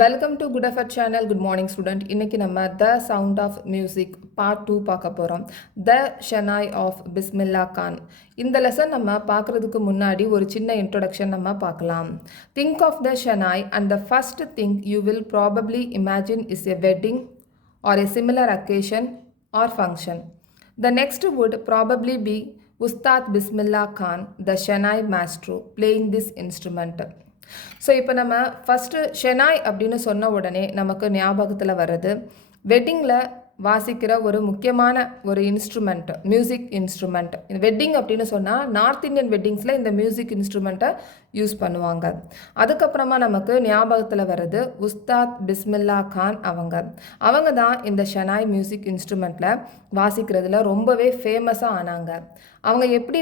Welcome to good effort channel. Good morning student. இன்னைக்கு நம்ம the sound of music part 2 பார்க்க போகிறோம். The shehnai of Bismillah Khan. இந்த லெசன் நம்ம பார்க்குறதுக்கு முன்னாடி ஒரு சின்ன இன்ட்ரொடக்ஷன் நம்ம பார்க்கலாம். Think of the shehnai and the first thing you will probably imagine is a wedding or a similar occasion or function. The next would probably be Ustad Bismillah Khan, the Shehnai maestro, playing this instrument. So இப்போ நம்ம first Shenoy அப்படின்னு சொன்ன உடனே நமக்கு ஞாபகத்தில் வர்றது வெட்டிங்கில் வாசிக்கிற ஒரு முக்கியமான ஒரு இன்ஸ்ட்ருமெண்ட், மியூசிக் இன்ஸ்ட்ருமெண்ட். இந்த வெட்டிங் அப்படின்னு சொன்னால் நார்த் இந்தியன் வெட்டிங்ஸில் இந்த மியூசிக் இன்ஸ்ட்ருமெண்ட்டை யூஸ் பண்ணுவாங்க. அதுக்கப்புறமா நமக்கு ஞாபகத்தில் வர்றது உஸ்தாத் பிஸ்மில்லா கான். அவங்க தான் இந்த ஷெனாய் மியூசிக் இன்ஸ்ட்ருமெண்ட்டில் வாசிக்கிறதுல ரொம்பவே ஃபேமஸாக ஆனாங்க. அவங்க எப்படி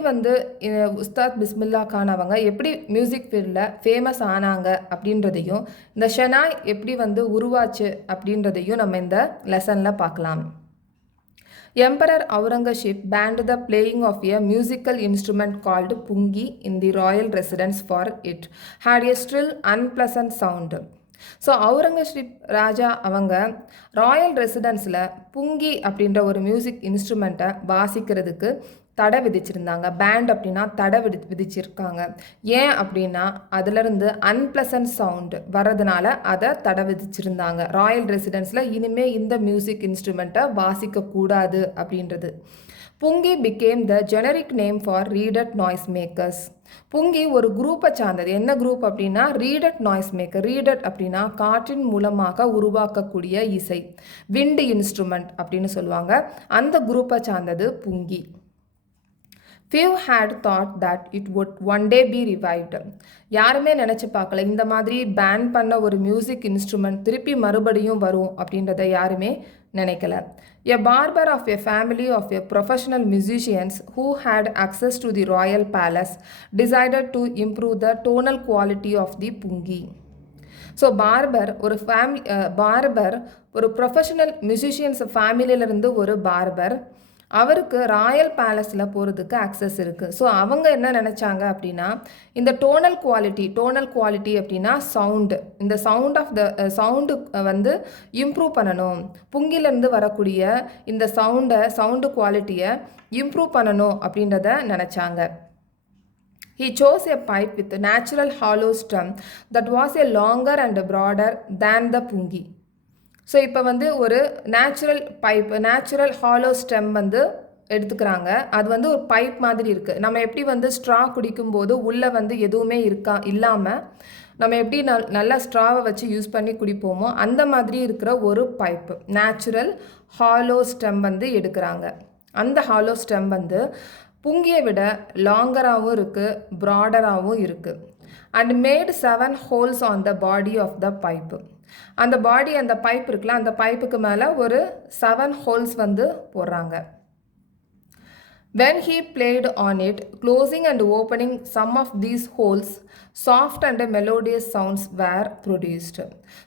உஸ்தாத் பிஸ்மில்லா கான் அவங்க எப்படி மியூசிக் ஃபீல்டில் ஃபேமஸ் ஆனாங்க அப்படின்றதையும் இந்த ஷெனாய் எப்படி உருவாச்சு அப்படின்றதையும் நம்ம இந்த லெசனில் பார்க்கலாம். Emperor Aurangzeb banned the playing of a musical instrument called pungi in the royal residence for it had a shrill, unpleasant sound. So Aurangzeb ராஜா அவங்க ராயல் ரெசிடென்ஸில் புங்கி அப்படின்ற ஒரு மியூசிக் இன்ஸ்ட்ருமெண்ட்டை வாசிக்கிறதுக்கு தடை விதிச்சிருந்தாங்க. பேண்ட் அப்படின்னா தடை விதிச்சிருக்காங்க. ஏன் அப்படின்னா அதிலிருந்து அன்பிளசன்ட் சவுண்டு வர்றதுனால அதை தடை விதிச்சிருந்தாங்க. ராயல் ரெசிடென்ஸில் இனிமேல் இந்த மியூசிக் இன்ஸ்ட்ருமெண்ட்டை வாசிக்கக்கூடாது அப்படின்றது. Pungi became the generic name for reeded noise makers. புங்கி ஒரு குரூப்பை சார்ந்தது. என்ன குரூப் அப்படின்னா ரீடட் நாய்ஸ் மேக்கர். ரீடட் அப்படின்னா காற்றின் மூலமாக உருவாக்கக்கூடிய இசை, விண்டு இன்ஸ்ட்ருமெண்ட் அப்படின்னு சொல்லுவாங்க. அந்த குரூப்பை சார்ந்தது புங்கி. Few had thought that it would one day be revived. யாருமே நினச்சி பார்க்கல இந்த மாதிரி பேன் பண்ண ஒரு மியூசிக் இன்ஸ்ட்ருமெண்ட் திருப்பி மறுபடியும் வரும் அப்படின்றத யாருமே நினைக்கல. A barber of a family of a professional musicians who had access to the royal palace decided to improve the tonal quality of the pungi. So barber ஒரு ப்ரொஃபஷனல் மியூசிஷியன்ஸ் ஃபேமிலியிலேருந்து ஒரு barber, அவருக்கு Royal பேலஸில் போகிறதுக்கு access இருக்குது. So அவங்க என்ன நினச்சாங்க அப்படின்னா இந்த டோனல் குவாலிட்டி அப்படின்னா சவுண்டு, இந்த சவுண்டு இம்ப்ரூவ் பண்ணணும். புங்கிலேருந்து வரக்கூடிய இந்த சவுண்டு குவாலிட்டியை இம்ப்ரூவ் பண்ணணும் அப்படின்றத நினச்சாங்க. He chose a pipe with a natural hollow stem that was a longer and broader than the pungi. So இப்போ ஒரு நேச்சுரல் ஹாலோ ஸ்டெம் எடுத்துக்கிறாங்க. அது ஒரு பைப் மாதிரி இருக்குது. நம்ம எப்படி ஸ்ட்ரா குடிக்கும்போது உள்ளே எதுவுமே இல்லாமல் நம்ம எப்படி நல்லா ஸ்ட்ராவை வச்சு யூஸ் பண்ணி குடிப்போமோ அந்த மாதிரி இருக்கிற ஒரு பைப்பு, நேச்சுரல் ஹாலோ ஸ்டெம் எடுக்கிறாங்க. அந்த ஹாலோ ஸ்டெம் புங்கியை விட லாங்கராகவும் இருக்குது, ப்ராடராகவும் இருக்குது. And made 7 holes on the body of the pipe. அந்த பைப் இருக்குல்ல, அந்த பைப்புக்கு மேலே ஒரு 7 holes போடுறாங்க. When he played on it, closing and opening some of these holes, soft and melodious sounds were produced.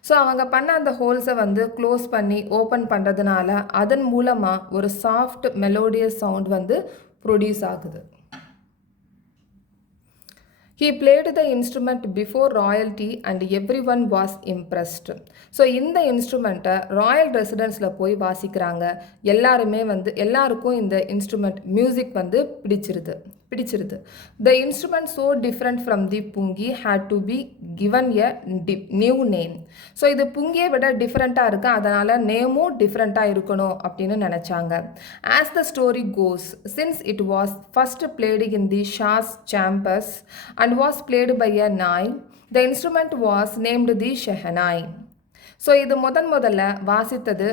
So அவங்க பண்ண அந்த ஹோல்ஸை க்ளோஸ் பண்ணி ஓப்பன் பண்ணுறதுனால அதன் மூலமாக ஒரு சாஃப்ட் மெலோடியஸ் சவுண்ட் ப்ரொடியூஸ் ஆகுது. He played the instrument before royalty and everyone was impressed. So இந்த இன்ஸ்ட்ருமெண்ட்டை ராயல் ரெசிடென்ஸில் போய் வாசிக்கிறாங்க. எல்லாருக்கும் இந்த இன்ஸ்ட்ருமெண்ட் மியூசிக் பிடிச்சிருது. The instrument so different from the pungi had to be given a new name. So இது புங்கியை விட டிஃப்ரெண்ட்டாக இருக்குது, அதனால் நேமும் டிஃப்ரெண்ட்டாக இருக்கணும் அப்படின்னு நினச்சாங்க. As the story goes, since it was first played in the Shah's chambers and was played by a nai, the instrument was named the Shehnai. So இது முதல்ல வாசித்தது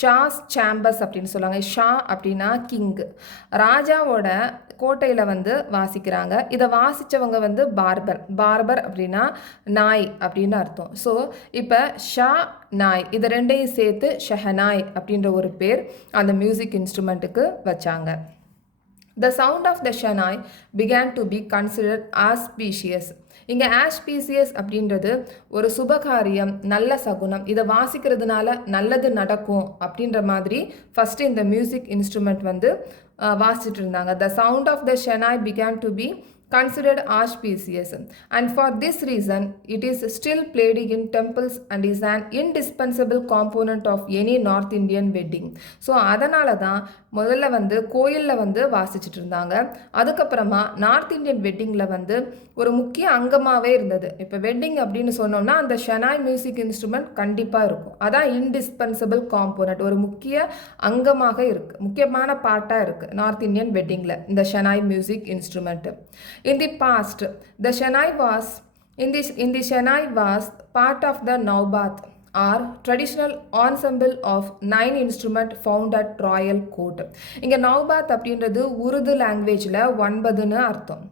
ஷாஸ் சேம்பர்ஸ் அப்படின்னு சொல்லுவாங்க. ஷா அப்படின்னா கிங், ராஜாவோட கோட்டையில் வாசிக்கிறாங்க. இதை வாசித்தவங்க பார்பர் அப்படின்னா நாய் அப்படின்னு அர்த்தம். ஸோ இப்போ ஷா நாய் இதை ரெண்டையும் சேர்த்து ஷெஹனாய் அப்படின்ற ஒரு பேர் அந்த மியூசிக் இன்ஸ்ட்ருமெண்ட்டுக்கு வச்சாங்க. The sound of the Shehnai began to be considered auspicious. இங்கே ஆஸ்பீசியஸ் அப்படின்றது ஒரு சுபகாரியம், நல்ல சகுனம், இதை வாசிக்கிறதுனால நல்லது நடக்கும் அப்படின்ற மாதிரி ஃபஸ்ட்டு இந்த மியூசிக் இன்ஸ்ட்ருமெண்ட் வாசிச்சுட்டு இருந்தாங்க. The sound of the Shehnai began to be considered auspicious, and for this reason it is still played in temples and is an indispensable component of any North Indian wedding. So அதனால தான் முதல்ல வந்து கோயிலில் வந்து வாசிச்சுட்டு இருந்தாங்க. அதுக்கப்புறமா north Indian வெட்டிங்கில் வந்து ஒரு முக்கிய அங்கமாகவே இருந்தது. இப்போ வெட்டிங் அப்படின்னு சொன்னோம்னா அந்த ஷெனாய் மியூசிக் இன்ஸ்ட்ருமெண்ட் கண்டிப்பாக இருக்கும். அதான் இன்டிஸ்பென்சபிள் காம்போனட், ஒரு முக்கிய அங்கமாக இருக்குது, முக்கியமான பார்ட்டாக இருக்குது நார்த் இந்தியன் வெட்டிங்கில் இந்த Shenoy music instrument. In the past, the Shehnai was part of the Naubat or traditional ensemble of 9 instruments found at royal court. இங்கே நௌபாத் அப்படின்றது உருது லாங்குவேஜில் 9ன்னு அர்த்தம்.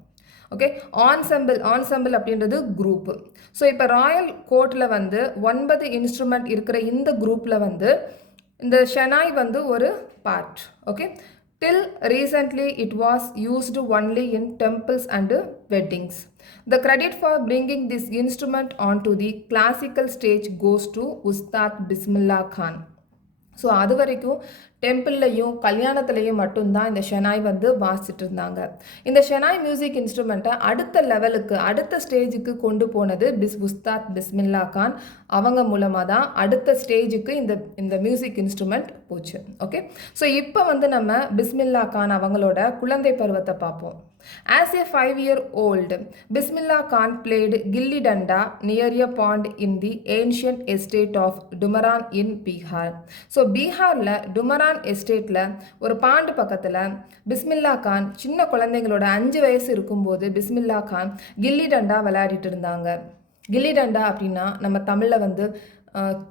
ஓகே, ஆன்சம்பிள் அப்படின்றது குரூப். ஸோ இப்போ ராயல் கோர்ட்டில் வந்து 9 இன்ஸ்ட்ருமெண்ட் இருக்கிற இந்த குரூப்பில் வந்து இந்த ஷெனாய் வந்து ஒரு part. Okay, till recently it was used only in temples and weddings. The credit for bringing this instrument onto the classical stage goes to Ustad Bismillah Khan. So அது வரைக்கும் டெம்பிள்லையும் கல்யாணத்துலேயும் மட்டும்தான் இந்த ஷெனாய் வந்து வாசிட்டு இருந்தாங்க. இந்த ஷெனாய் மியூசிக் இன்ஸ்ட்ருமெண்ட்டை அடுத்த லெவலுக்கு, அடுத்த ஸ்டேஜுக்கு கொண்டு போனது உஸ்தாத் பிஸ்மில்லா கான். அவங்க மூலமாக தான் அடுத்த ஸ்டேஜுக்கு இந்த மியூசிக் இன்ஸ்ட்ருமெண்ட் போச்சு. ஓகே, ஸோ இப்போ வந்து நம்ம பிஸ்மில்லா கான் அவங்களோட குழந்தை பருவத்தை பார்ப்போம். As a 5-year-old, Bismillah Khan played gilli danda near a pond in the ancient estate of Dumaran in Bihar. So பீகாரில் டுமரான் எஸ்டேட்டில் ஒரு பாண்டு பக்கத்தில் பிஸ்மில்லா கான் சின்ன குழந்தைங்களோட 5 வயசு இருக்கும்போது பிஸ்மில்லா கான் கில்லி டண்டா விளையாடிட்டு இருந்தாங்க. கில்லி டண்டா அப்படின்னா நம்ம தமிழில் வந்து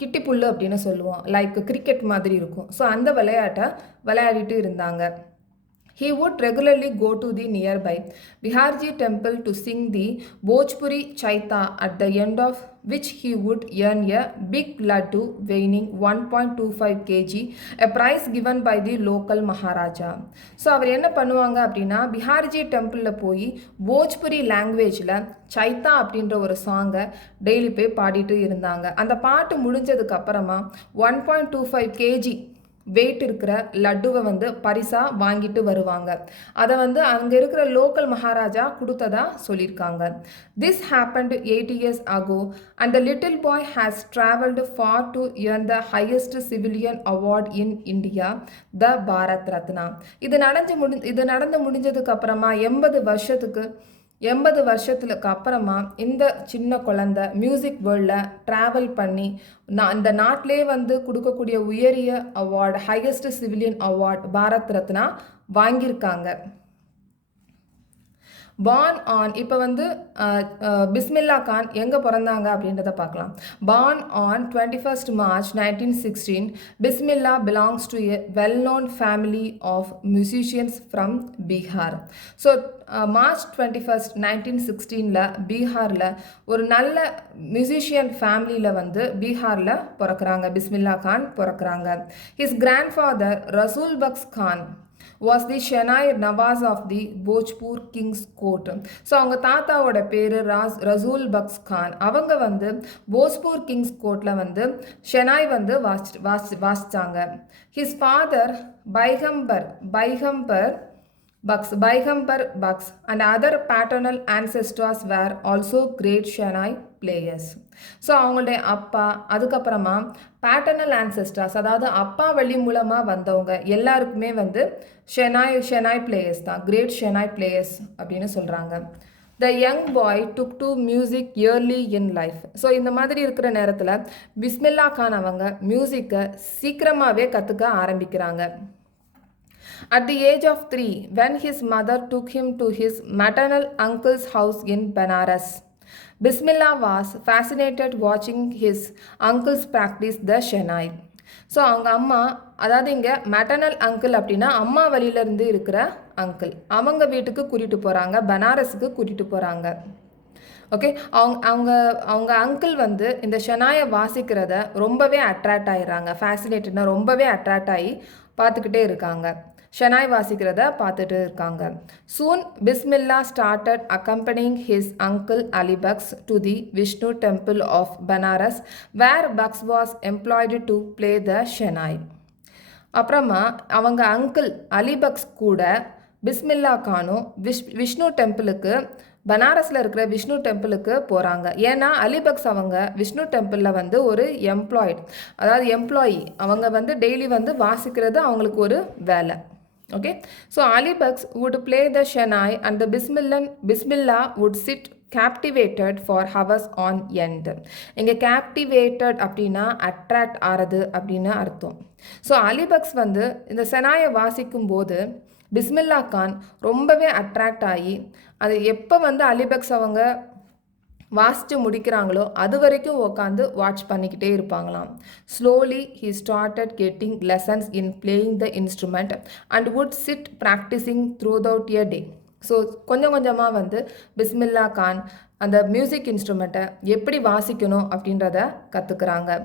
கிட்டி புல்லு அப்படின்னு சொல்லுவோம், லைக் கிரிக்கெட் மாதிரி இருக்கும். ஸோ அந்த விளையாட்டை விளையாடிட்டு இருந்தாங்க. He would regularly go to the nearby Biharji temple to sing the Bhojpuri Chaita, at the end of which he would earn a big laddu weighing 1.25 kg, a prize given by the local Maharaja. So அவர் என்ன பண்ணுவாங்க அப்படின்னா பிஹார்ஜி டெம்பிளில் போய் போஜ்புரி லாங்குவேஜில் சைத்தா அப்படின்ற ஒரு சாங்கை daily போய் பாடிட்டு இருந்தாங்க. அந்த பாட்டு முடிஞ்சதுக்கு அப்புறமா 1.25 kg வெயிட் இருக்கிற லட்டுவை வந்து பரிசாக வாங்கிட்டு வருவாங்க. அதை வந்து அங்கே இருக்கிற லோக்கல் மகாராஜா கொடுத்ததா சொல்லியிருக்காங்க. This happened 8 years ago and the little boy has traveled far to earn the highest civilian award in India, the Bharat Ratna. இது நடந்து முடிஞ்சதுக்கு அப்புறமா 80 வருஷத்துக்கு அப்புறமா இந்த சின்ன குழந்தை மியூசிக் வேர்ல்டில் ட்ராவல் பண்ணி இந்த நாட்டிலே வந்து கொடுக்கக்கூடிய உயரிய award, highest civilian award Bharat Ratna வாங்கியிருக்காங்க. பார்ன் ஆன், இப்போ வந்து பிஸ்மில்லா கான் எங்கே பிறந்தாங்க அப்படின்றத பார்க்கலாம். Born on 21st March 1916, Bismillah belongs to a well known family of musicians from Bihar. So March 21st 1916 பீகாரில் ஒரு நல்ல மியூசிஷியன் ஃபேமிலியில் வந்து பீகாரில் பிறக்கிறாங்க, பிஸ்மில்லா கான் பிறக்கிறாங்க. His grandfather Rasool Bux Khan was the Shehnai Nawaz of the Bhojpur King's Court. So அவங்க தாத்தாவோட பேர் ரசூல் பக்ஸ் கான். அவங்க வந்து போஜ்பூர் கிங்ஸ் கோர்ட்டில் வந்து ஷெனாய் வந்து வாசிச்சாங்க. His father Paigambar Bucks and other paternal ancestors were also great Shehnai players. So அவங்களுடைய அப்பா, அதுக்கப்புறமா பேட்டர்னல் ஆன்செஸ்டர்ஸ், அதாவது அப்பா வழி மூலமாக வந்தவங்க எல்லாருக்குமே வந்து ஷெனாய் பிளேயர்ஸ் தான், கிரேட் ஷெனாய் பிளேயர்ஸ் அப்படின்னு சொல்கிறாங்க. The young boy took to music early in life. So இந்த மாதிரி இருக்கிற நேரத்தில் பிஸ்மில்லா கான் அவங்க மியூசிக்கை சீக்கிரமாகவே கற்றுக்க ஆரம்பிக்கிறாங்க. At the age of 3, when his mother took him to his maternal uncle's house in Banaras, Bismillah was fascinated watching his uncles practice the Shehnai. So அவங்க அம்மா, அதாவது இங்கே மெட்டர்னல் அங்கிள் அப்படின்னா அம்மா வழியிலேருந்து இருக்கிற அங்கிள், அவங்க வீட்டுக்கு கூட்டிகிட்டு போகிறாங்க, பனாரஸுக்கு கூட்டிகிட்டு போகிறாங்க. ஓகே, அவங்க அங்கிள் வந்து இந்த ஷெனாயை வாசிக்கிறத ரொம்பவே அட்ராக்ட் ஆகிடுறாங்க. ஃபேசினேட்டட்னா ரொம்பவே அட்ராக்ட் ஆகி பார்த்துக்கிட்டே இருக்காங்க, ஷெனாய் வாசிக்கிறத பார்த்துட்டு இருக்காங்க. Soon Bismillah started accompanying his uncle Ali Bucks to the Vishnu temple of Banaras, where Bucks was employed to play the Shehnai. அப்புறமா அவங்க அங்கிள் அலிபக்ஸ் கூட பிஸ்மில்லா கானும் விஷ்ணு டெம்பிளுக்கு பனாரஸில் இருக்கிற விஷ்ணு டெம்பிளுக்கு போகிறாங்க. ஏன்னா அலிபக்ஸ் அவங்க விஷ்ணு டெம்பிளில் வந்து ஒரு எம்ப்ளாயி அவங்க வந்து டெய்லி வந்து வாசிக்கிறது அவங்களுக்கு ஒரு வேலை. Okay, so Ali Bux would play the shehnai and the Bismillah would sit captivated for hours on end. இங்கே captivated அப்படின்னா அட்ராக்ட் ஆகிறது அப்படின்னு அர்த்தம். ஸோ அலிபக்ஸ் வந்து இந்த ஷெனாயை வாசிக்கும் போது பிஸ்மில்லா கான் ரொம்பவே அட்ராக்ட் ஆகி அது எப்போ வந்து அலிபக்ஸ் அவங்க வாசித்து முடிக்கிறாங்களோ அது வரைக்கும் உட்காந்து வாட்ச் பண்ணிக்கிட்டே இருப்பாங்களாம். Slowly he started getting lessons in playing the instrument and would sit practising throughout a day. So கொஞ்சம் கொஞ்சமாக வந்து பிஸ்மில்லா கான் அந்த மியூசிக் இன்ஸ்ட்ருமெண்ட்டை எப்படி வாசிக்கணும் அப்படின்றத கற்றுக்குறாங்க.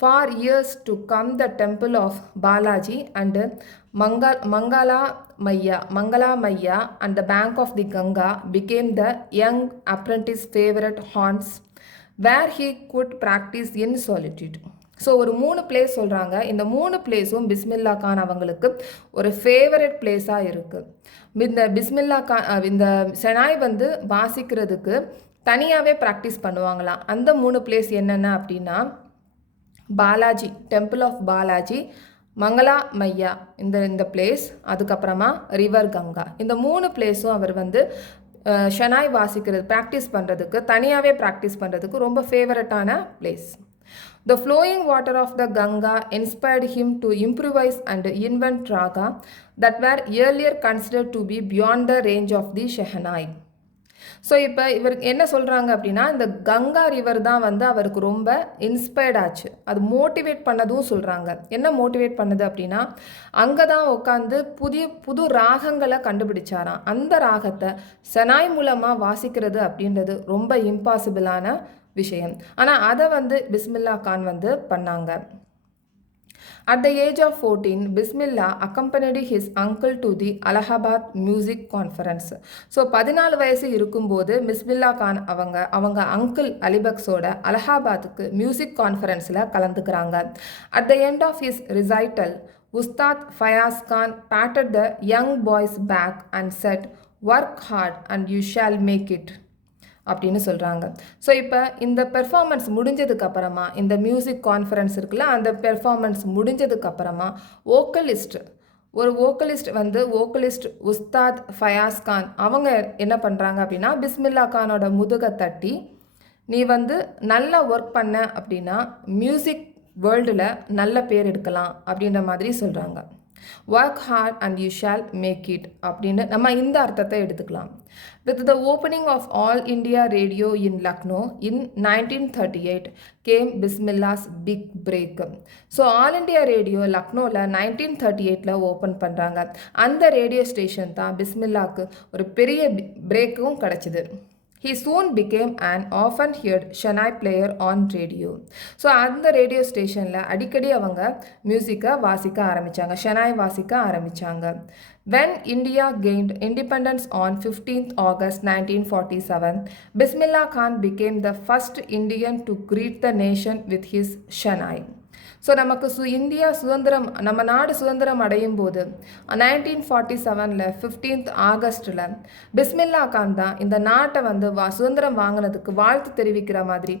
For years to come, the temple of Balaji and Mangala Maya and the bank of the Ganga became the young apprentice's favorite haunts where he could practice in solitude. So ஒரு 3 place சொல்கிறாங்க. இந்த 3 பிளேஸும் பிஸ்மில்லா கான் அவங்களுக்கு ஒரு favourite பிளேஸாக இருக்குது. இந்த பிஸ்மில்லா கான் இந்த ஷெனாய் வந்து வாசிக்கிறதுக்கு தனியாகவே ப்ராக்டிஸ் பண்ணுவாங்களாம். அந்த 3 பிளேஸ் என்னென்ன அப்படின்னா பாலாஜி, டெம்பிள் ஆஃப் பாலாஜி, மங்களா மையா இந்த பிளேஸ், அதுக்கப்புறமா ரிவர் கங்கா. இந்த 3 பிளேஸும் அவர் வந்து ஷெனாய் வாசிக்கிறது ப்ராக்டிஸ் பண்ணுறதுக்கு தனியாகவே ப்ராக்டிஸ் பண்ணுறதுக்கு ரொம்ப ஃபேவரட்டான place. The flowing water of the Ganga inspired him to improvise and invent raga that were earlier considered to be beyond the range of the Shehnai. So இப்போ இவர் என்ன சொல்கிறாங்க அப்படின்னா இந்த கங்கா ரிவர் தான் வந்து அவருக்கு ரொம்ப இன்ஸ்பயர்ட் ஆச்சு, அது மோட்டிவேட் பண்ணதும் சொல்கிறாங்க. என்ன மோட்டிவேட் பண்ணுது அப்படின்னா அங்கே தான் உட்காந்து புது ராகங்களை கண்டுபிடிச்சாராம். அந்த ராகத்தை ஷெனாய் மூலமாக வாசிக்கிறது அப்படின்றது ரொம்ப இம்பாசிபிளான விஷயம். ஆனால் அதை வந்து பிஸ்மில்லா கான் வந்து பண்ணாங்க. At the age of 14, Bismillah accompanied his uncle to the Allahabad Music Conference. So 14 வயசு இருக்கும்போது பிஸ்மில்லா கான் அவங்க அங்கிள் அலிபக்ஸோட அலகாபாத்துக்கு மியூசிக் கான்ஃபரன்ஸில் கலந்துக்கிறாங்க. At the end of his recital, Ustad Fayaz Khan patted the young boy's back and said, "Work hard and you shall make it." அப்படின்னு சொல்கிறாங்க. So இப்போ இந்த பெர்ஃபார்மன்ஸ் முடிஞ்சதுக்கப்புறமா இந்த மியூசிக் கான்ஃபரன்ஸ் இருக்குல்ல, அந்த பெர்ஃபார்மன்ஸ் முடிஞ்சதுக்கப்புறமா வோக்கலிஸ்ட் உஸ்தாத் ஃபயாஸ் கான் அவங்க என்ன பண்ணுறாங்க அப்படின்னா பிஸ்மில்லா கானோட முதுகை தட்டி நீ வந்து நல்லா ஒர்க் பண்ண அப்படின்னா மியூசிக் வேர்ல்டில் நல்ல பேர் எடுக்கலாம் அப்படின்ற மாதிரி சொல்கிறாங்க. Work hard and you shall make it அப்படின்னு நம்ம இந்த அர்த்தத்தை எடுத்துக்கலாம். With the opening of All India Radio in Lucknow in 1938 came Bismillah's big break. So all India radio லக்னோவில் 1938 ஓப்பன் பண்ணுறாங்க. அந்த ரேடியோ ஸ்டேஷன் தான் பிஸ்மில்லாக்கு ஒரு பெரிய பிரேக்கும் கிடச்சிது. He soon became an often heard Shenoy player on radio. So அந்த radio ஸ்டேஷனில் அடிக்கடி அவங்க மியூசிக்கை வாசிக்க ஆரம்பித்தாங்க, ஷெனாய் வாசிக்க ஆரம்பித்தாங்க. When India gained independence on 15th August 1947, Bismillah Khan became the first Indian to greet the nation with his Shenoy. So நமக்கு நம்ம நாடு சுதந்திரம் அடையும் போது 1947 15th ஆகஸ்டில் பிஸ்மில்லா கான் தான் இந்த நாட்டை வந்து சுதந்திரம் வாங்கினதுக்கு வாழ்த்து தெரிவிக்கிற மாதிரி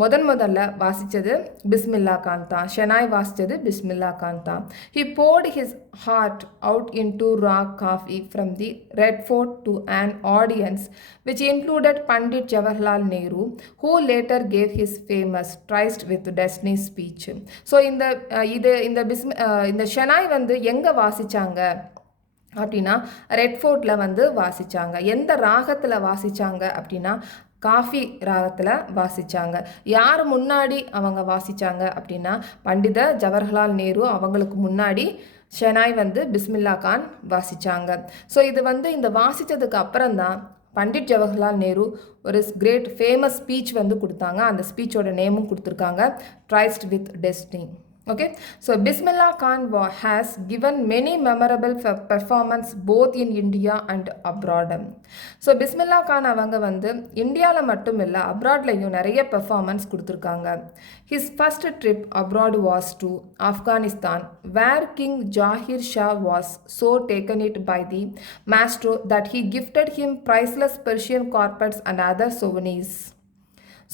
முதல்ல வாசித்தது பிஸ்மில்லா கான் தான், ஷெனாய் வாசித்தது பிஸ்மில்லா கான் தான். He poured his heart out into raw coffee from the Red Fort to an audience which included Pandit Jawaharlal Nehru, who later gave his famous Tryst with Destiny speech. So இந்த ஷெனாய் வந்து எங்கே வாசித்தாங்க அப்படின்னா ரெட் ஃபோர்ட்டில் வந்து வாசித்தாங்க. எந்த ராகத்தில் வாசித்தாங்க அப்படின்னா coffee ராகத்தில் வாசித்தாங்க. யார் முன்னாடி அவங்க வாசித்தாங்க அப்படின்னா பண்டித ஜவஹர்லால் நேரு அவங்களுக்கு முன்னாடி ஷெனாய் வந்து பிஸ்மில்லா கான் வாசித்தாங்க. ஸோ இது வந்து இந்த வாசித்ததுக்கு அப்புறம்தான் பண்டிட் ஜவஹர்லால் நேரு ஒரு ஃபேமஸ் ஸ்பீச் வந்து கொடுத்தாங்க. அந்த ஸ்பீச்சோட நேமும் கொடுத்துருக்காங்க, tryst with destiny. Okay, so Bismillah Khan has given many memorable performance both in India and abroad. So Bismillah Khan அவங்க வந்து இந்தியாவில் மட்டும் இல்லை அப்ராட்லையும் நிறைய பெர்ஃபார்மன்ஸ் கொடுத்துருக்காங்க. His first trip abroad was to Afghanistan, where King Jahir Shah was so taken it by the maestro that he gifted him priceless Persian carpets and other souvenirs.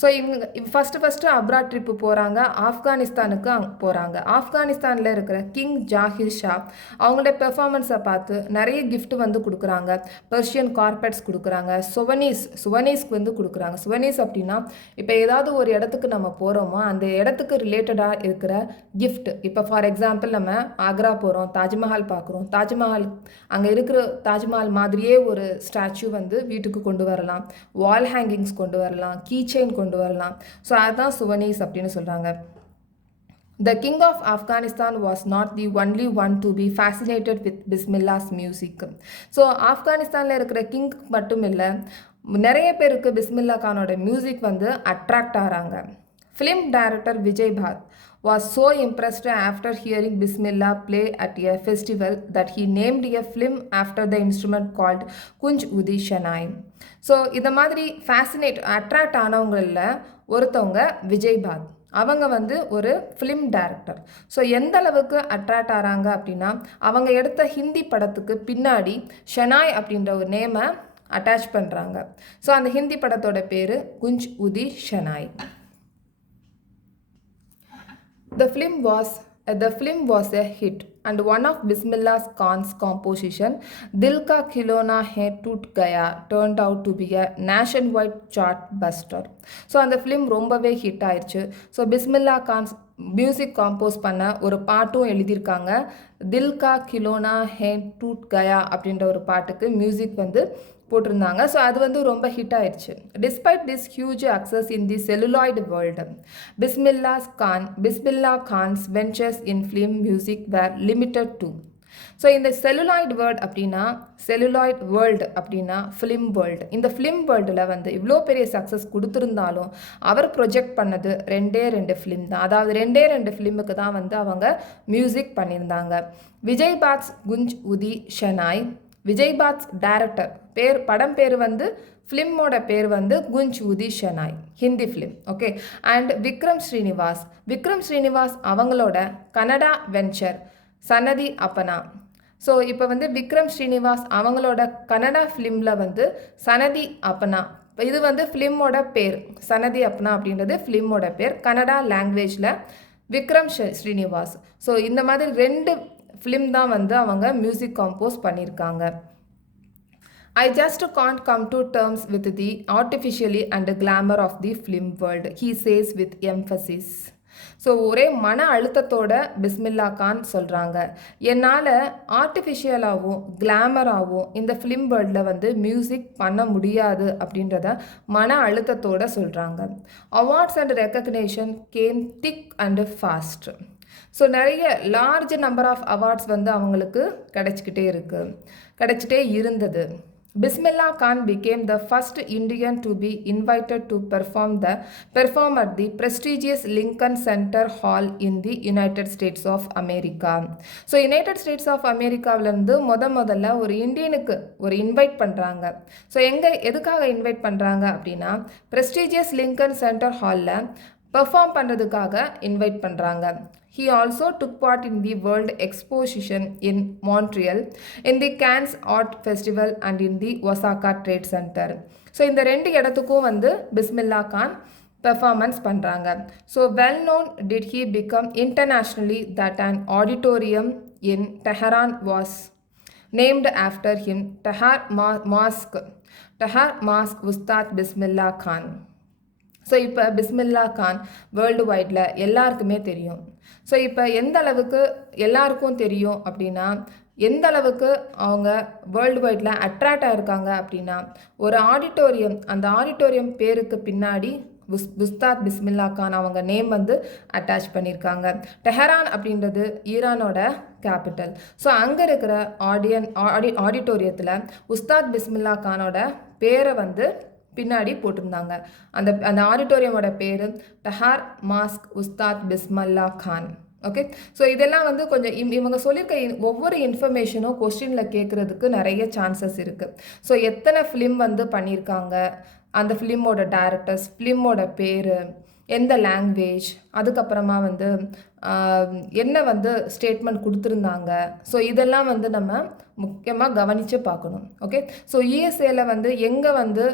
So இவங்க first abroad trip போகிறாங்க, ஆப்கானிஸ்தானுக்கு போகிறாங்க. ஆப்கானிஸ்தானில் இருக்கிற king Zakir Shah அவங்களோட பெர்ஃபார்மன்ஸை பார்த்து நிறைய gift வந்து கொடுக்குறாங்க. பெர்ஷியன் கார்பெட்ஸ் கொடுக்குறாங்க, சுவனீஸ்க்கு வந்து கொடுக்குறாங்க. சுவனீஸ் அப்படின்னா இப்போ ஏதாவது ஒரு இடத்துக்கு நம்ம போகிறோமோ அந்த இடத்துக்கு ரிலேட்டடாக இருக்கிற கிஃப்ட். இப்போ ஃபார் எக்ஸாம்பிள் நம்ம ஆக்ரா போகிறோம், தாஜ்மஹால் பார்க்குறோம். தாஜ்மஹால் அங்கே இருக்கிற தாஜ்மஹால் மாதிரியே ஒரு ஸ்டாச்சு வந்து வீட்டுக்கு கொண்டு வரலாம், வால் ஹேங்கிங்ஸ் கொண்டு வரலாம், கீ செயின் கொண்டு வரலாம். ஸோ அதுதான் சுவனீஸ் அப்படின்னு சொல்கிறாங்க. The king of Afghanistan was not the only one to be fascinated with Bismillah's music. So ஆப்கானிஸ்தானில் இருக்கிற கிங் மட்டும் இல்லை, நிறைய பேருக்கு பிஸ்மில்லா கானோட மியூசிக் வந்து அட்ராக்ட் ஆகிறாங்க. Film director Vijay Bhatt was so impressed after hearing Bismillah play at a festival that he named a film after the instrument called Kunj Udi Shanai. So இந்த மாதிரி அட்ராக்ட் ஆனவங்களில் ஒருத்தவங்க விஜய் பாத். அவங்க வந்து ஒரு ஃபிலிம் டைரக்டர். ஸோ எந்த அளவுக்கு அட்ராக்ட் ஆகிறாங்க அப்படின்னா அவங்க எடுத்த ஹிந்தி படத்துக்கு பின்னாடி ஷனாய் அப்படின்ற ஒரு நேமை அட்டாச் பண்ணுறாங்க. ஸோ அந்த ஹிந்தி படத்தோட பேர் quench Uthi Shenoy. The film was a hit, and one of Bismillah Khan's composition, Dil Ka Khilona Hai Toot Gaya, turned out to be a nationwide chart buster. So அந்த ஃபிலிம் ரொம்பவே ஹிட் ஆயிடுச்சு. So பிஸ்மில்லா cons music compose பண்ண ஒரு பாட்டும் எழுதியிருக்காங்க. தில் கா கிலோனா ஹே dude Gaya அப்படின்ற ஒரு பாட்டுக்கு மியூசிக் வந்து போட்டிருந்தாங்க. ஸோ அது வந்து ரொம்ப ஹிட் ஆயிடுச்சு. Despite this huge access in the celluloid world, Bismillah Khan's ventures in film music were limited to. So இந்த செல்லுலாய்டு வேர்ல்டு அப்படின்னா ஃபிலிம் வேர்ல்டு. இந்த ஃபிலிம் வேர்ல்டில் வந்து இவ்வளோ பெரிய சக்ஸஸ் கொடுத்துருந்தாலும் அவர் ப்ரொஜெக்ட் பண்ணது ரெண்டு ஃபிலிம் தான். அதாவது ரெண்டு ஃபிலிமுக்கு தான் வந்து அவங்க மியூசிக் பண்ணியிருந்தாங்க. விஜய் பாத்ஸ் குஞ்ச் உதி ஷனாய், விஜய் பாத்ஸ் டைரக்டர் படம் பேர் வந்து ஃபிலிமோட பேர் வந்து Goonj Uthi Shehnai, Hindi film. Okay. And Vikram Srinivas அவங்களோட கனடா வென்ச்சர் சனதி அப்பனா. ஸோ இப்போ வந்து விக்ரம் ஸ்ரீனிவாஸ் அவங்களோட கன்னடா ஃபிலிமில் வந்து சனதி அப்பனா, இது வந்து ஃபிலிமோட பேர். சனதி அப்பனா அப்படின்றது ஃபிலிமோட பேர். கன்னடா லாங்குவேஜில் விக்ரம் ஸ்ரீனிவாஸ். ஸோ இந்த மாதிரி 2 ஃபிலிம் தான் வந்து அவங்க மியூசிக் கம்போஸ் பண்ணியிருக்காங்க. I just can't come to terms with the artificially and glamour of the film world, he says with emphasis. So ஒரே மன அழுத்தத்தோட பிஸ்மில்லா கான் சொல்கிறாங்க, என்னால் ஆர்டிஃபிஷியலாகவும் கிளாமராகவும் இந்த ஃபிலிம் வேர்ல்டில் வந்து மியூசிக் பண்ண முடியாது அப்படின்றத மன அழுத்தத்தோடு சொல்கிறாங்க. Awards and recognition game thick and fast. So நிறைய லார்ஜ் நம்பர் ஆஃப் அவார்ட்ஸ் வந்து அவங்களுக்கு கிடைச்சிட்டே இருந்தது. Bismillah Khan became the first Indian to be invited to perform at the prestigious Lincoln Center Hall in the United States of America. So United States of அமெரிக்காவிலேருந்து முதல்ல ஒரு இந்தியனுக்கு ஒரு invite பண்ணுறாங்க. So எதுக்காக invite பண்ணுறாங்க அப்படின்னா ப்ரெஸ்டீஜியஸ் லிங்கன் சென்டர் ஹாலில் perform பண்ணுறதுக்காக இன்வைட் பண்ணுறாங்க. He also took part in the World Exposition in Montreal, in the Cannes Art Festival and in the Osaka Trade Center. So இந்த 2 இடத்துக்கும் வந்து பிஸ்மில்லா கான் பெர்ஃபார்மன்ஸ் பண்ணுறாங்க. So well known did he become internationally that an auditorium in Tehran was named after him, Tehar Mosque Ustad Bismillah Khan. So இப்போ பிஸ்மில்லா Khan world வைடில் எல்லாருக்குமே தெரியும். So இப்போ எந்த அளவுக்கு எல்லாருக்கும் தெரியும் அப்படின்னா எந்த அளவுக்கு அவங்க வேர்ல்டு வைடில் அட்ராக்ட் ஆகிருக்காங்க அப்படின்னா ஒரு ஆடிட்டோரியம், அந்த ஆடிட்டோரியம் பேருக்கு பின்னாடி உஸ்தாத் பிஸ்மில்லா கான் அவங்க நேம் வந்து அட்டாச் பண்ணியிருக்காங்க. டெஹரான் அப்படின்றது ஈரானோட கேபிட்டல். ஸோ அங்கே இருக்கிற ஆடிட்டோரியத்தில் உஸ்தாத் பிஸ்மில்லா கானோட பேரை வந்து பின்னாடி போட்டிருந்தாங்க. அந்த ஆடிட்டோரியமோட பேர் டஹார் mask Ustad Bismillah Khan. Okay. So இதெல்லாம் வந்து கொஞ்சம் இவங்க சொல்லியிருக்க ஒவ்வொரு இன்ஃபர்மேஷனும் கொஸ்டினில் கேட்குறதுக்கு நிறைய சான்சஸ் இருக்குது. ஸோ எத்தனை ஃபிலிம் வந்து பண்ணியிருக்காங்க, அந்த ஃபிலிமோட டேரக்டர்ஸ், ஃபிலிமோட பேர், எந்த லாங்குவேஜ், அதுக்கப்புறமா வந்து என்ன வந்து ஸ்டேட்மெண்ட் கொடுத்துருந்தாங்க. ஸோ இதெல்லாம் வந்து நம்ம முக்கியமாக கவனித்து பார்க்கணும். ஓகே. ஸோ யூஎஸ்ஏல வந்து எங்கே வந்து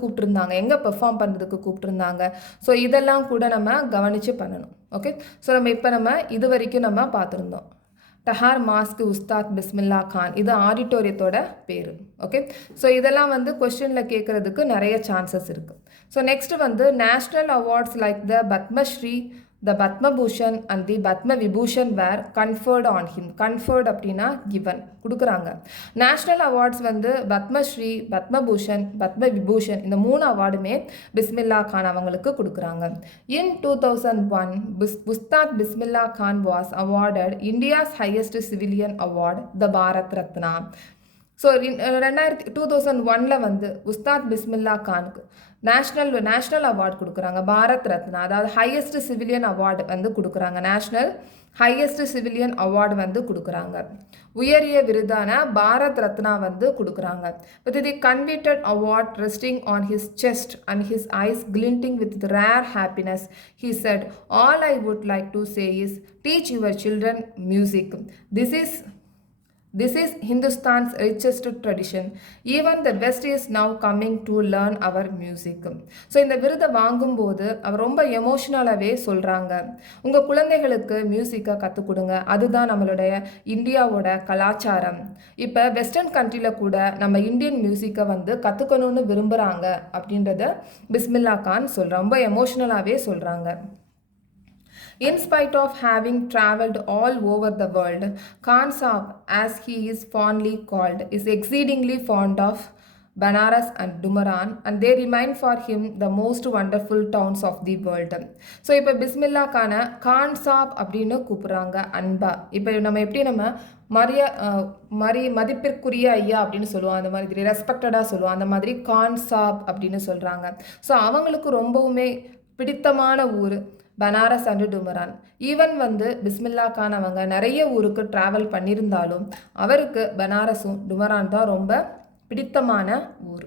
கூப்பிட்ருந்தாங்க, எங்கே பெர்ஃபார்ம் பண்ணுறதுக்கு கூப்பிட்ருந்தாங்க. ஸோ இதெல்லாம் கூட நம்ம கவனித்து பண்ணணும். ஓகே. ஸோ நம்ம இது வரைக்கும் நம்ம பார்த்துருந்தோம். டஹார் மாஸ்க் உஸ்தாத் பிஸ்மில்லா கான், இது ஆடிட்டோரியத்தோட பேர். ஓகே. ஸோ இதெல்லாம் வந்து கொஸ்டினில் கேட்குறதுக்கு நிறைய சான்சஸ் இருக்குது. ஸோ நெக்ஸ்ட் வந்து national awards like the Padmashri, the Padma Bhushan and the Padma Vibhushan were conferred on him. Conferred அப்படின்னா given, கொடுக்குறாங்க. நேஷ்னல் அவார்ட்ஸ் வந்து பத்மஸ்ரீ, பத்மபூஷன், பத்ம விபூஷன், இந்த 3 அவார்டுமே பிஸ்மில்லா கான் அவங்களுக்கு கொடுக்குறாங்க. In 2001 Ustad Bismillah Khan was awarded India's highest civilian award the Bharat Ratna. So 2001 வந்து உஸ்தாத் பிஸ்மில்லா கானுக்கு நேஷ்னல் அவார்டு கொடுக்குறாங்க, பாரத் ரத்னா, அதாவது ஹையஸ்ட் சிவிலியன் அவார்டு வந்து கொடுக்குறாங்க. நேஷ்னல் ஹையஸ்ட் சிவிலியன் அவார்டு வந்து கொடுக்குறாங்க. உயரிய விருதான பாரத் ரத்னா வந்து கொடுக்குறாங்க. With the coveted award resting on his chest and his eyes glinting with rare happiness, he said, all I would like to say is teach your children music. This is Hindustan's richest tradition. Even the West is now coming to learn our music. So இந்த விருதை வாங்கும்போது அவர் ரொம்ப எமோஷ்னலாகவே சொல்கிறாங்க, உங்கள் குழந்தைகளுக்கு மியூசிக்கை கற்றுக் கொடுங்க, அதுதான் நம்மளுடைய இந்தியாவோட கலாச்சாரம். இப்போ வெஸ்டர்ன் கண்ட்ரியில் கூட நம்ம இந்தியன் மியூசிக்கை வந்து கற்றுக்கணும்னு விரும்புகிறாங்க அப்படின்றத பிஸ்மில்லா கான் சொல்கிறாங்க, ரொம்ப எமோஷ்னலாகவே சொல்கிறாங்க. In spite of having travelled all over the world, Khan Saab, as he is fondly called, is exceedingly fond of Banaras and Dumaran, and they remain for him the most wonderful towns of the world. So இப்போ பிஸ்மில்லா கானை கான் சாப் அப்படின்னு கூப்பிட்றாங்க அன்பா. இப்போ நம்ம எப்படி மதிப்பிற்குரிய ஐயா அப்படின்னு சொல்லுவோம், அந்த மாதிரி ரெஸ்பெக்டடாக சொல்லுவோம், அந்த மாதிரி கான் சாப் அப்படின்னு சொல்கிறாங்க. ஸோ அவங்களுக்கு ரொம்பவுமே பிடித்தமான ஊர் பனாரஸ் அண்டு டுமரான். ஈவன் வந்து பிஸ்மில்லா கான் அவங்க நிறைய ஊருக்கு ட்ராவல் பண்ணியிருந்தாலும் அவருக்கு பனாரஸும் டுமரான் தான் ரொம்ப பிடித்தமான ஊர்.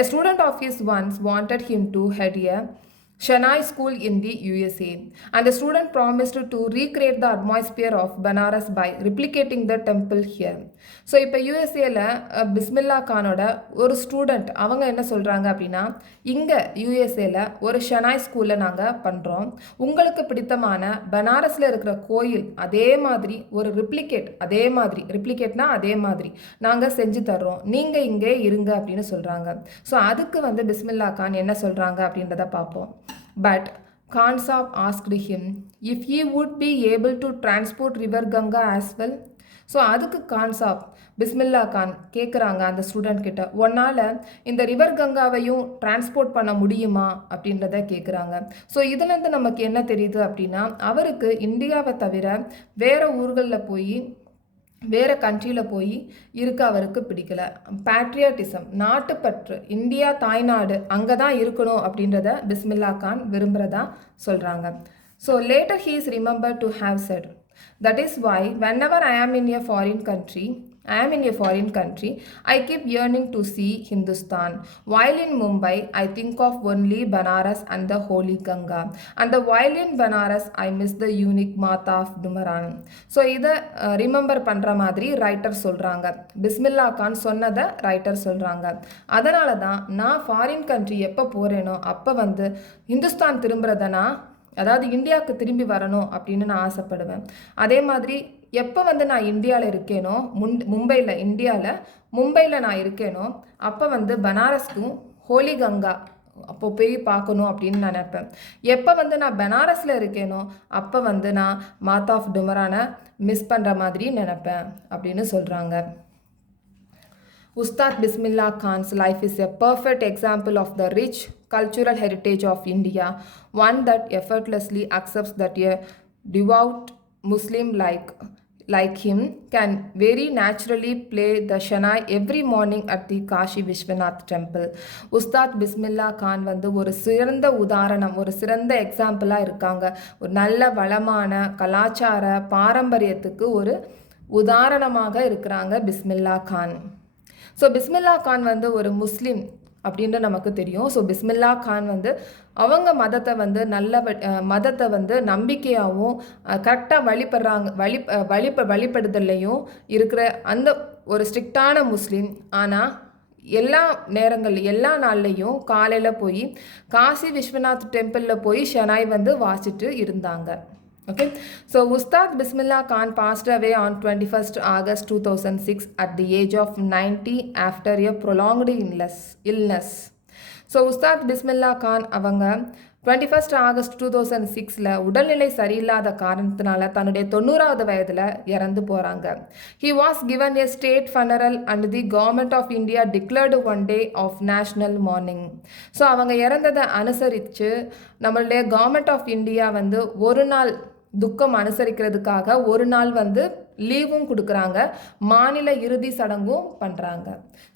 A student of his once wanted him to head a Shanae school in the USA, and the student promised to recreate the atmosphere of Banaras by replicating the temple here. So இப்போ யூஎஸ்ஏல பிஸ்மில்லா கானோட ஒரு student அவங்க என்ன சொல்கிறாங்க அப்படின்னா, இங்கே யூஎஸ்ஏல ஒரு ஷனாய் ஸ்கூலில் நாங்கள் பண்ணுறோம், உங்களுக்கு பிடித்தமான பனாரஸில் இருக்கிற கோயில் அதே மாதிரி ஒரு ரிப்ளிகேட்னா அதே மாதிரி நாங்கள் செஞ்சு தர்றோம், நீங்கள் இங்கே இருங்க அப்படின்னு சொல்கிறாங்க. ஸோ அதுக்கு வந்து பிஸ்மில்லா கான் என்ன சொல்கிறாங்க அப்படின்றத பார்ப்போம். But Khan Saab asked him if he would be able to transport river Ganga as well. So அதுக்கு கான் சாப் பிஸ்மில்லா கான் கேட்குறாங்க அந்த ஸ்டூடெண்ட் கிட்ட, ஒன்னால் இந்த ரிவர் கங்காவையும் டிரான்ஸ்போர்ட் பண்ண முடியுமா அப்படின்றத கேட்குறாங்க. ஸோ இதுலேருந்து நமக்கு என்ன தெரியுது அப்படின்னா, அவருக்கு இந்தியாவை தவிர வேறு ஊர்களில் போய் வேறு கண்ட்ரியில் போய் இருக்க அவருக்கு பிடிக்கல. பேட்ரியாட்டிசம், நாட்டுப்பற்று, இந்தியா தாய்நாடு அங்கே தான் இருக்கணும் அப்படின்றத பிஸ்மில்லா கான் விரும்புகிறதா சொல்கிறாங்க. So later he is remember to have set, that is why whenever I am in a foreign country, I keep yearning to see Hindustan. While in Mumbai, I think of only Banaras and the holy Ganga. And while in Banaras, I miss the unique Mata of Dumaran. So இதை remember பண்ணுற மாதிரி writer சொல்கிறாங்க. பிஸ்மில்லா கான் சொன்னதை writer சொல்கிறாங்க. அதனால தான் நான் foreign country எப்போ போகிறேனோ அப்போ வந்து ஹிந்துஸ்தான் திரும்புகிறதனா, அதாவது இந்தியாவுக்கு திரும்பி வரணும் அப்படின்னு நான் ஆசைப்படுவேன். அதே மாதிரி எப்போ வந்து நான் இந்தியாவில் இருக்கேனோ, மும்பையில் நான் இருக்கேனோ அப்போ வந்து பனாரஸ்க்கும் ஹோலி கங்கா அப்போ போய் பார்க்கணும் அப்படின்னு நான் நினைப்பேன். எப்போ வந்து நான் பனாரஸில் இருக்கேனோ அப்போ வந்து நான் மாதா ஆஃப் டுமரானை மிஸ் பண்ணுற மாதிரி நினைப்பேன் அப்படின்னு சொல்கிறாங்க. Ustad Bismillah Khan's life is a perfect example of the rich cultural heritage of India, one that effortlessly accepts that a devout Muslim like like him can very naturally play the Shanai every morning at the Kashi Vishwanath temple. Ustad Bismillah Khan வந்து ஒரு சிறந்த உதாரணம், ஒரு சிறந்த எக்ஸாம்பிளாக இருக்காங்க. ஒரு நல்ல வளமான கலாச்சார பாரம்பரியத்துக்கு ஒரு உதாரணமாக இருக்கிறாங்க பிஸ்மில்லா கான். ஸோ பிஸ்மில்லா கான் வந்து ஒரு முஸ்லீம் அப்படின்ட்டு நமக்கு தெரியும். ஸோ பிஸ்மில்லா கான் வந்து அவங்க மதத்தை வந்து மதத்தை வந்து நம்பிக்கையாகவும் கரெக்டாக வழிபடுதல்லையும் இருக்கிற அந்த ஒரு ஸ்ட்ரிக்டான முஸ்லீம். ஆனால் எல்லா நேரங்கள்லையும் எல்லா நாள்லேயும் காலையில் போய் காசி விஸ்வநாத் டெம்பிளில் போய் ஷனாய் வந்து வாசிட்டு இருந்தாங்க. Okay, so Ustad Bismillah Khan passed away on 21st August 2006 at the age of 90 after a prolonged illness. So Ustad Bismillah Khan அவங்க 21st August 2006ல உடல்நிலை சரியில்லாத காரணத்தினால தன்னுடைய 90வது வயதில் இறந்து போகிறாங்க. He was given a state funeral and the government of India declared one day of national mourning. So அவங்க இறந்ததை அனுசரித்து நம்மளுடைய கவர்மெண்ட் ஆஃப் இந்தியா வந்து ஒரு நாள் துக்கம் அனுசரிக்கிறதுக்காக ஒரு நாள் வந்து லீவும் கொடுக்குறாங்க, மாநில இறுதி சடங்கும் பண்ணுறாங்க.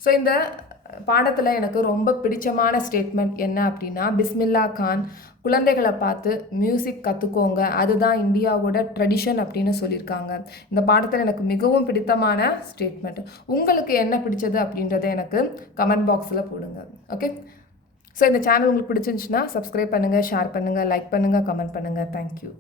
ஸோ இந்த பாடத்தில் எனக்கு ரொம்ப பிடிச்சமான ஸ்டேட்மெண்ட் என்ன அப்படின்னா, பிஸ்மில்லா கான் குழந்தைகளை பார்த்து மியூசிக் கற்றுக்கோங்க, அதுதான் இந்தியாவோட ட்ரெடிஷன் அப்படின்னு சொல்லியிருக்காங்க. இந்த பாடத்தில் எனக்கு மிகவும் பிடித்தமான ஸ்டேட்மெண்ட். உங்களுக்கு என்ன பிடிச்சது அப்படின்றத எனக்கு கமெண்ட் பாக்ஸில் போடுங்க. ஓகே, ஸோ இந்த சேனல் உங்களுக்கு பிடிச்சிருந்துச்சுன்னா சப்ஸ்கிரைப் பண்ணுங்கள், ஷேர் பண்ணுங்கள், லைக் பண்ணுங்கள், கமெண்ட் பண்ணுங்கள். தேங்க்யூ.